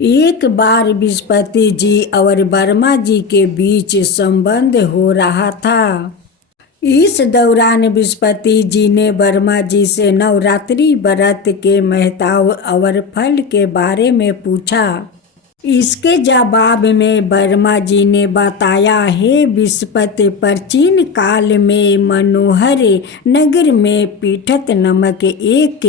एक बार बृहस्पति जी और ब्रह्मा जी के बीच संबंध हो रहा था। इस दौरान बृहस्पति जी ने ब्रह्मा जी से नवरात्रि व्रत के महत्व और फल के बारे में पूछा। इसके जवाब में ब्रह्मा जी ने बताया, हे बृहस्पति, प्राचीन काल में मनोहर नगर में पीठत नामक एक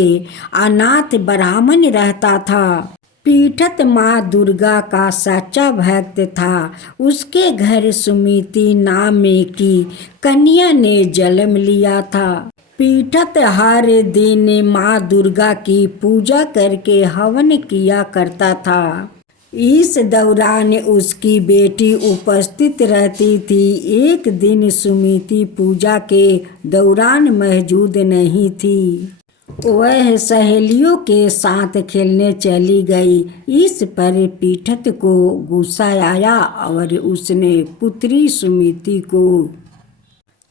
अनाथ ब्राह्मण रहता था। पीठत माँ दुर्गा का सच्चा भक्त था। उसके घर सुमिति नाम की कन्या ने जन्म लिया था। पीठत हर दिन माँ दुर्गा की पूजा करके हवन किया करता था। इस दौरान उसकी बेटी उपस्थित रहती थी। एक दिन सुमिति पूजा के दौरान मौजूद नहीं थी। वह सहेलियों के साथ खेलने चली गई। इस पर पीठत को गुस्सा आया और उसने पुत्री सुमिति को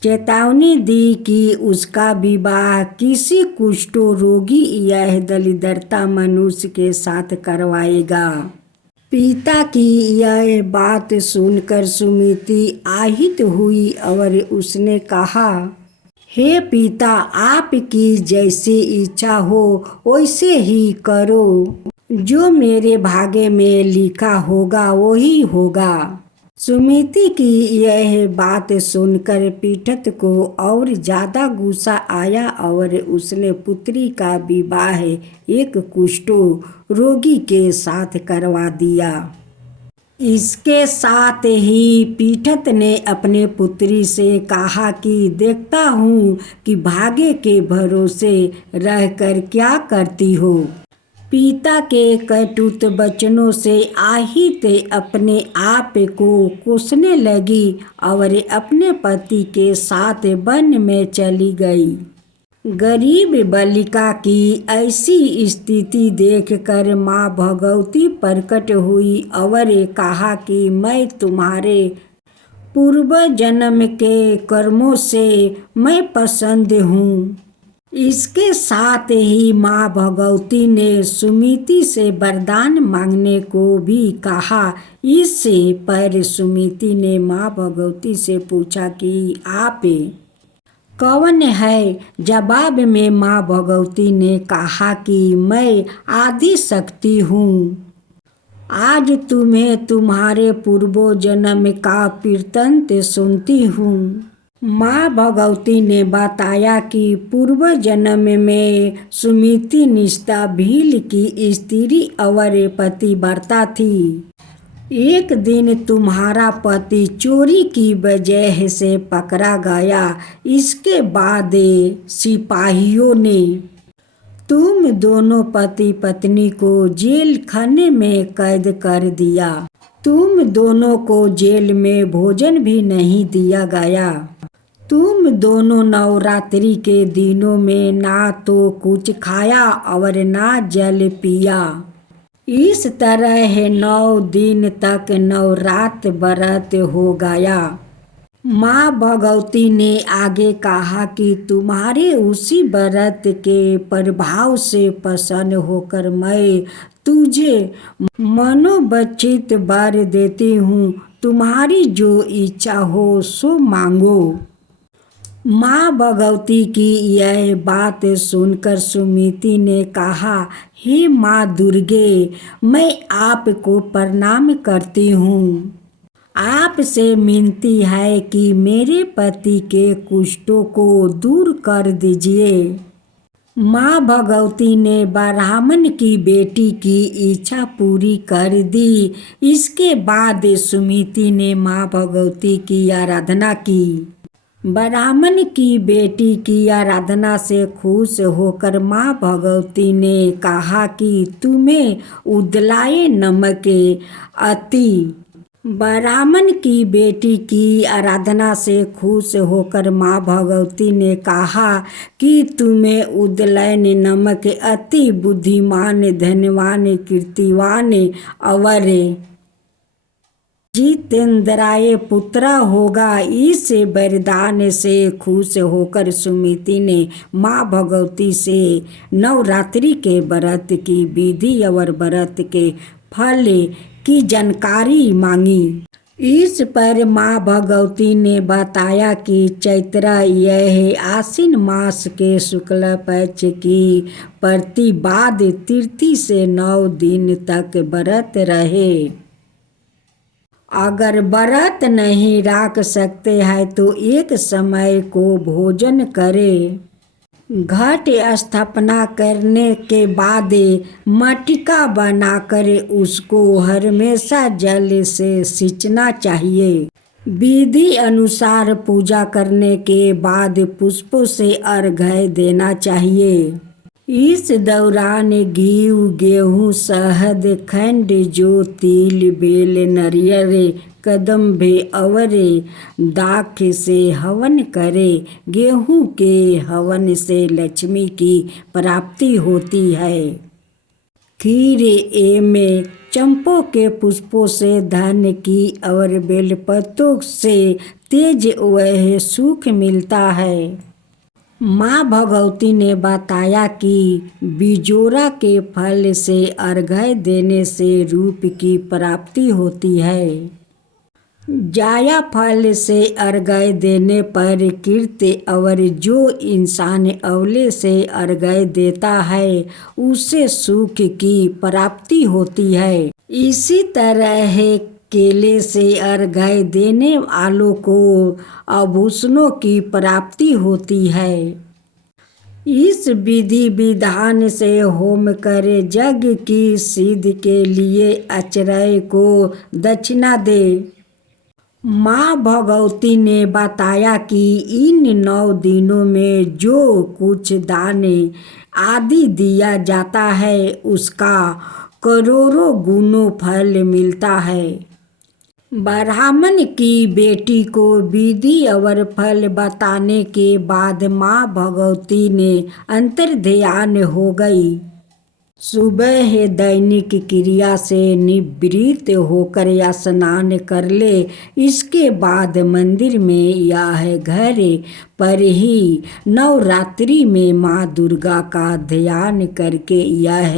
चेतावनी दी कि उसका विवाह किसी कुष्ठ रोगी या दरिद्रता मनुष्य के साथ करवाएगा। पिता की यह बात सुनकर सुमिति आहित हुई और उसने कहा, हे पिता, आपकी जैसी इच्छा हो वैसे ही करो। जो मेरे भाग्य में लिखा होगा वही होगा। सुमिति की यह बात सुनकर पीठत को और ज्यादा गुस्सा आया और उसने पुत्री का विवाह एक कुष्ठ रोगी के साथ करवा दिया। इसके साथ ही पीठत ने अपने पुत्री से कहा कि देखता हूँ कि भाग्य के भरोसे रहकर क्या करती हो। पिता के कटुत वचनों से आहित अपने आप को कोसने लगी और अपने पति के साथ वन में चली गई। गरीब बालिका की ऐसी स्थिति देखकर माँ भगवती प्रकट हुई और कहा कि मैं तुम्हारे पूर्व जन्म के कर्मों से मैं पसंद हूँ। इसके साथ ही माँ भगवती ने सुमिति से वरदान मांगने को भी कहा। इससे पर सुमिति ने माँ भगवती से पूछा कि आप कौन है। जवाब में माँ भगवती ने कहा कि मैं आदि शक्ति हूँ। आज तुम्हें तुम्हारे पूर्व जन्म का वृत्तांत सुनती हूँ। माँ भगवती ने बताया कि पूर्व जन्म में सुमिति निष्ठा भील की स्त्री और पतिव्रता थी। एक दिन तुम्हारा पति चोरी की वजह से पकड़ा गया। इसके बाद सिपाहियों ने तुम दोनों पति पत्नी को जेल खाने में कैद कर दिया। तुम दोनों को जेल में भोजन भी नहीं दिया गया। तुम दोनों नवरात्रि के दिनों में ना तो कुछ खाया और ना जल पिया। इस तरह 9 दिन तक नवरात व्रत हो गया। माँ भगवती ने आगे कहा कि तुम्हारे उसी व्रत के प्रभाव से प्रसन्न होकर मैं तुझे मनोवांछित वर देती हूँ। तुम्हारी जो इच्छा हो सो मांगो। माँ भगवती की यह बात सुनकर सुमिति ने कहा, हे माँ दुर्गे, मैं आपको प्रणाम करती हूँ। आपसे विनती है कि मेरे पति के कुष्ठों को दूर कर दीजिए। माँ भगवती ने ब्राह्मण की बेटी की इच्छा पूरी कर दी। इसके बाद सुमिति ने माँ भगवती की आराधना की। ब्राह्मण की बेटी की आराधना से खुश होकर माँ भगवती ने कहा कि तुम्हें उदलाय नमक अति। ब्राह्मण की बेटी की आराधना से खुश होकर माँ भगवती ने कहा कि तुम्हें उदलयन नमक अति बुद्धिमान, धनवान, कीर्तिवान और जितेंद्राय पुत्र होगा। इस वरदान से खुश होकर सुमिति ने माँ भगवती से नवरात्रि के व्रत की विधि और व्रत के फल की जानकारी मांगी। इस पर माँ भगवती ने बताया कि चैत्र यह आश्विन मास के शुक्ल पक्ष की प्रतिबाद तिथि से 9 दिन तक व्रत रहे। अगर व्रत नहीं रख सकते हैं तो एक समय को भोजन करें। घट स्थापना करने के बाद मटका बनाकर उसको हमेशा जल से सींचना चाहिए। विधि अनुसार पूजा करने के बाद पुष्पों से अर्घ्य देना चाहिए। इस दौरान घी, गेहूँ, शहद, खंड, जौ, तिल, बेल, नारियल, कदम्ब और दाख से हवन करें। गेहूँ के हवन से लक्ष्मी की प्राप्ति होती है। खीर में चंपों के पुष्पों से धन की और बेलपत्रों से तेज वह सुख मिलता है। माँ भगवती ने बताया कि बिजोरा के फल से अर्घ्य देने से रूप की प्राप्ति होती है। जाया फल से अर्घ्य देने पर कीर्ति और जो इंसान अवले से अर्घ्य देता है उसे सुख की प्राप्ति होती है। इसी तरह केले से अर्घ्य देने वालों को आभूषणों की प्राप्ति होती है। इस विधि विधान से होम करे यज्ञ की सिद्धि के लिए आचार्य को दक्षिणा दे। माँ भगवती ने बताया कि इन 9 दिनों में जो कुछ दान आदि दिया जाता है उसका करोड़ों गुणों फल मिलता है। ब्राह्मण की बेटी को विधि और फल बताने के बाद माँ भगवती ने अंतर्ध्यान हो गई। सुबह दैनिक क्रिया से निवृत्त होकर स्नान कर ले। इसके बाद मंदिर में या घर पर ही नवरात्रि में माँ दुर्गा का ध्यान करके यह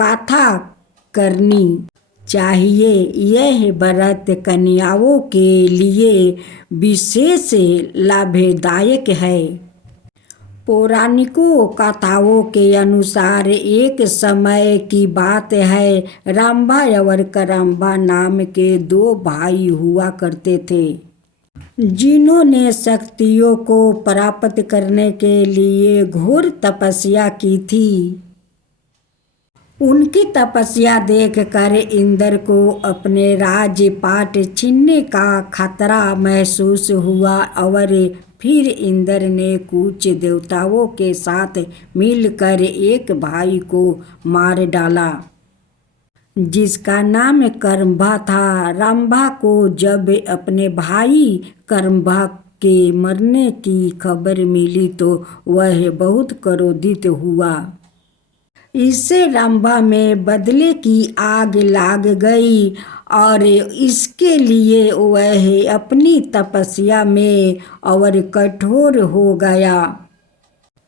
कथा करनी चाहिए। यह व्रत कन्याओं के लिए विशेष लाभदायक है। पौराणिकों कथाओं के अनुसार एक समय की बात है, रंभा और करम्बा नाम के 2 भाई हुआ करते थे जिन्होंने शक्तियों को प्राप्त करने के लिए घोर तपस्या की थी। उनकी तपस्या देखकर इंद्र को अपने राजपाट छीनने का खतरा महसूस हुआ और फिर इंद्र ने कुछ देवताओं के साथ मिलकर एक भाई को मार डाला जिसका नाम करम्बा था। रंभा को जब अपने भाई करम्बा के मरने की खबर मिली तो वह बहुत क्रोधित हुआ। इससे रंभा में बदले की आग लाग गई और इसके लिए वह अपनी तपस्या में और कठोर हो गया।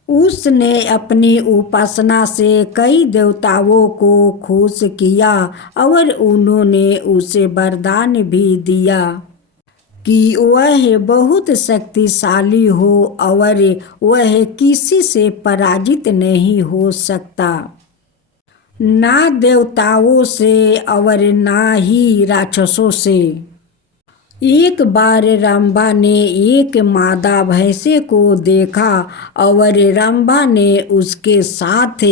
उसने अपनी उपासना से कई देवताओं को खुश किया और उन्होंने उसे वरदान भी दिया कि वह बहुत शक्तिशाली हो और वह किसी से पराजित नहीं हो सकता, ना देवताओं से और ना ही राक्षसों से। एक बार रंभा ने एक मादा भैंसे को देखा और रंभा ने उसके साथ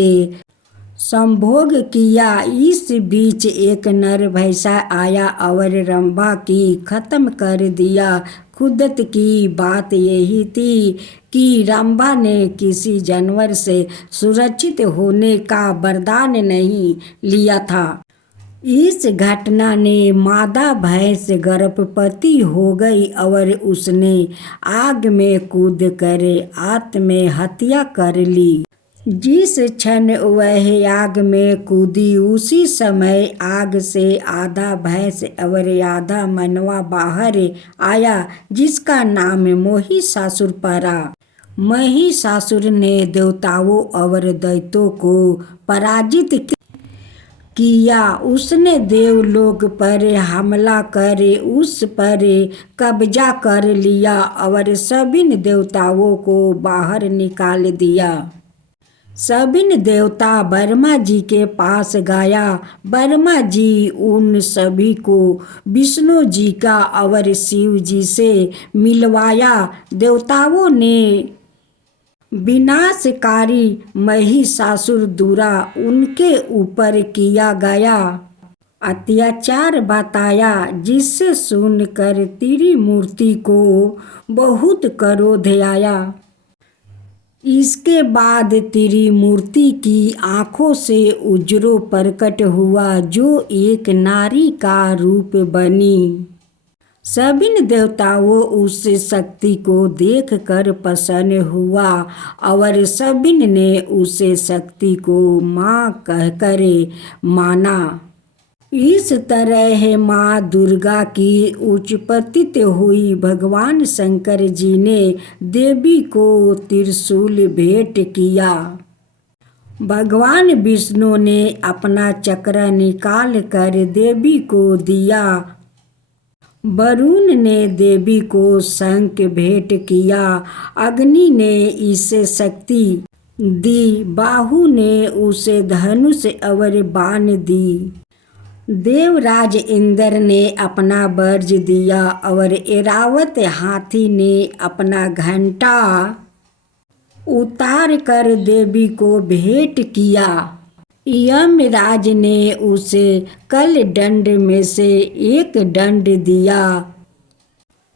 संभोग किया। इस बीच एक नर भैंसा आया और रंभा की खत्म कर दिया। खुद्दत की बात यही थी कि रंभा ने किसी जानवर से सुरक्षित होने का वरदान नहीं लिया था। इस घटना ने मादा भैंस गर्भवती हो गई और उसने आग में कूद कर आत्महत्या कर ली। जिस क्षण वह आग में कूदी उसी समय आग से आधा भैंस और आधा मनवा बाहर आया, जिसका नाम महिषासुर पड़ा। महिषासुर ने देवताओं और दैत्यों को पराजित किया। उसने देवलोक पर हमला कर उस पर कब्जा कर लिया और सभी देवताओं को बाहर निकाल दिया। सभी देवता ब्रह्मा जी के पास गया। ब्रह्मा जी उन सभी को विष्णु जी का और शिव जी से मिलवाया। देवताओं ने विनाशकारी महिषासुर द्वारा उनके ऊपर किया गया अत्याचार बताया, जिससे सुनकर त्रिमूर्ति को बहुत क्रोध आया। इसके बाद त्रिमूर्ति की आंखों से उज्जरो प्रकट हुआ, जो एक नारी का रूप बनी। सभी देवताओं उस शक्ति को देखकर प्रसन्न हुआ और सभी ने उस शक्ति को माँ कहकर माना। इस तरह माँ दुर्गा की उत्पत्ति हुई। भगवान शंकर जी ने देवी को त्रिशूल भेंट किया। भगवान विष्णु ने अपना चक्र निकाल कर देवी को दिया। वरुण ने देवी को शंख भेंट किया। अग्नि ने इसे शक्ति दी। बाहु ने उसे धनुष और बाण दी। देवराज इंद्र ने अपना वज्र दिया और ऐरावत हाथी ने अपना घंटा उतार कर देवी को भेंट किया। यमराज ने उसे कल दंड में से एक दंड दिया।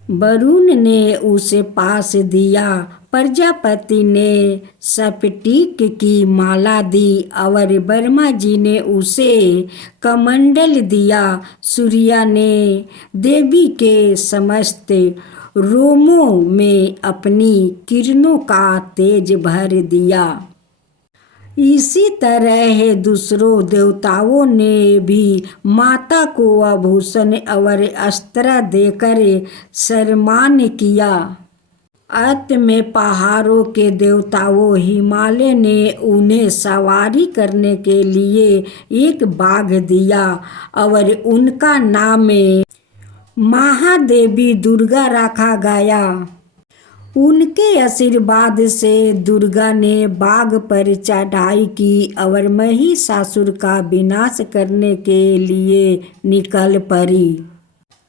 वरुण ने उसे पास दिया। प्रजापति ने स्फटिक की माला दी और ब्रह्मा जी ने उसे कमंडल दिया। सूर्य ने देवी के समस्त रोमों में अपनी किरणों का तेज भर दिया। इसी तरह दूसरों देवताओं ने भी माता को आभूषण और अस्त्र देकर सम्मान किया। अंत में पहाड़ों के देवताओं हिमालय ने उन्हें सवारी करने के लिए एक बाघ दिया और उनका नाम महादेवी दुर्गा रखा गया। उनके आशीर्वाद से दुर्गा ने बाघ पर चढ़ाई की और महिषासुर का विनाश करने के लिए निकल पड़ी।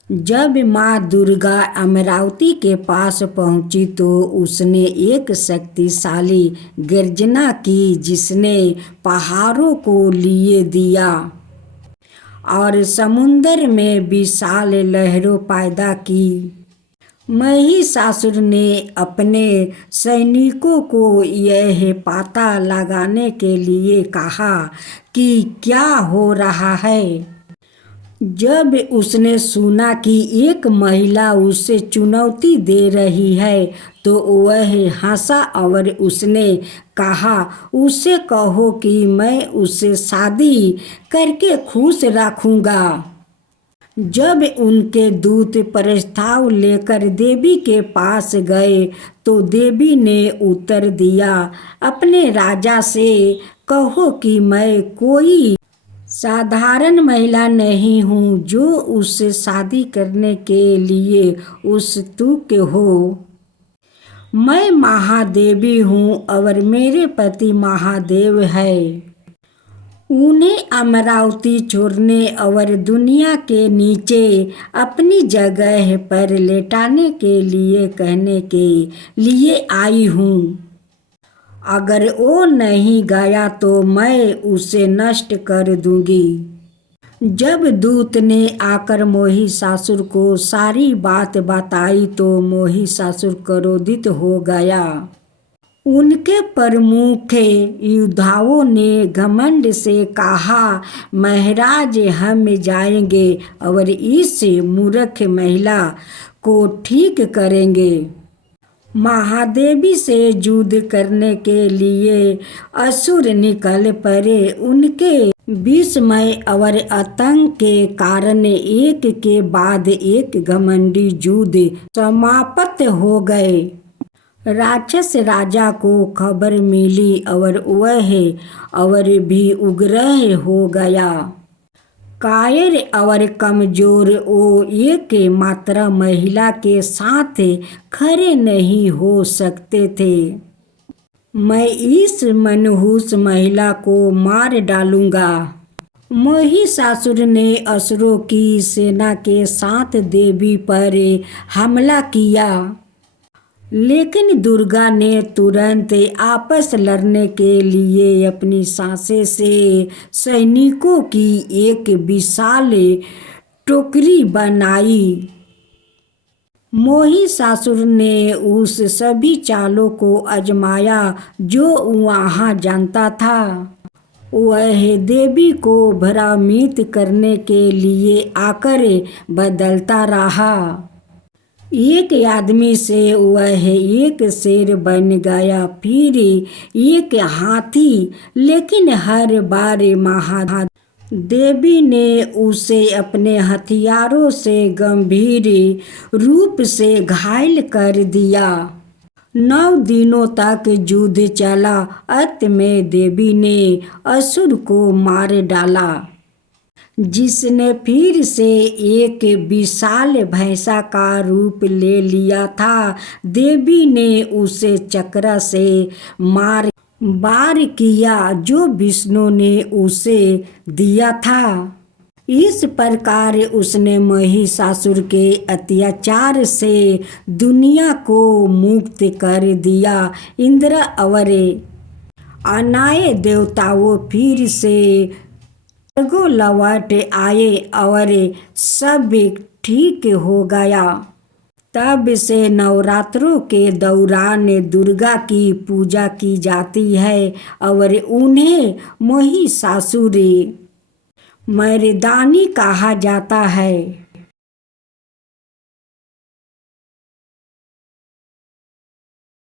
जब माँ दुर्गा अमरावती के पास पहुंची तो उसने एक शक्तिशाली गर्जना की, जिसने पहाड़ों को लिए दिया और समुद्र में विशाल लहरों पैदा की। महिषासुर ने अपने सैनिकों को यह पता लगाने के लिए कहा कि क्या हो रहा है। जब उसने सुना कि एक महिला उसे चुनौती दे रही है तो वह हंसा और उसने कहा, उसे कहो कि मैं उससे शादी करके खुश रखूंगा। जब उनके दूत प्रस्ताव लेकर देवी के पास गए तो देवी ने उत्तर दिया, अपने राजा से कहो कि मैं कोई साधारण महिला नहीं हूँ जो उससे शादी करने के लिए उत्सुक हो। मैं महादेवी हूँ और मेरे पति महादेव है। उन्हें अमरावती छोड़ने और दुनिया के नीचे अपनी जगह पर लेटाने के लिए कहने के लिए आई हूँ। अगर वो नहीं गया तो मैं उसे नष्ट कर दूंगी। जब दूत ने आकर महिषासुर को सारी बात बताई तो महिषासुर क्रोधित हो गया। उनके प्रमुख योद्धाओं ने घमंड से कहा, महाराज हम जाएंगे और इस मूर्ख महिला को ठीक करेंगे। महादेवी से युद्ध करने के लिए असुर निकल पड़े। उनके विस्मय और आतंक के कारण एक के बाद एक घमंडी युद्ध समाप्त हो गए। राक्षस राजा को खबर मिली और वह और भी उग्र हो गया। कायर और कमजोर वो एक मात्र महिला के साथ खड़े नहीं हो सकते थे। मैं इस मनहूस महिला को मार डालूंगा। महिषासुर ने असुरों की सेना के साथ देवी पर हमला किया, लेकिन दुर्गा ने तुरंत आपस लड़ने के लिए अपनी सांसें से सैनिकों की एक विशाल टोकरी बनाई। महिषासुर ने उस सभी चालों को आजमाया जो वहाँ जानता था। वह देवी को भ्रमित करने के लिए आकर बदलता रहा। एक आदमी से वह एक शेर बन गया, फिर एक हाथी, लेकिन हर बार महादेवी ने उसे अपने हथियारों से गंभीर रूप से घायल कर दिया। 9 दिनों तक युद्ध चला। अंत में देवी ने असुर को मार डाला, जिसने फिर से एक विशाल भैंसा का रूप ले लिया था। देवी ने उसे चक्र से वार किया जो विष्णु ने उसे दिया था। इस प्रकार उसने महिषासुर के अत्याचार से दुनिया को मुक्त कर दिया। इंद्र और अन्य देवताओं फिर से स्वर्ग लौट आए और सब ठीक हो गया। तब से नवरात्रों के दौरान दुर्गा की पूजा की जाती है और उन्हें महिषासुर मर्दानी कहा जाता है।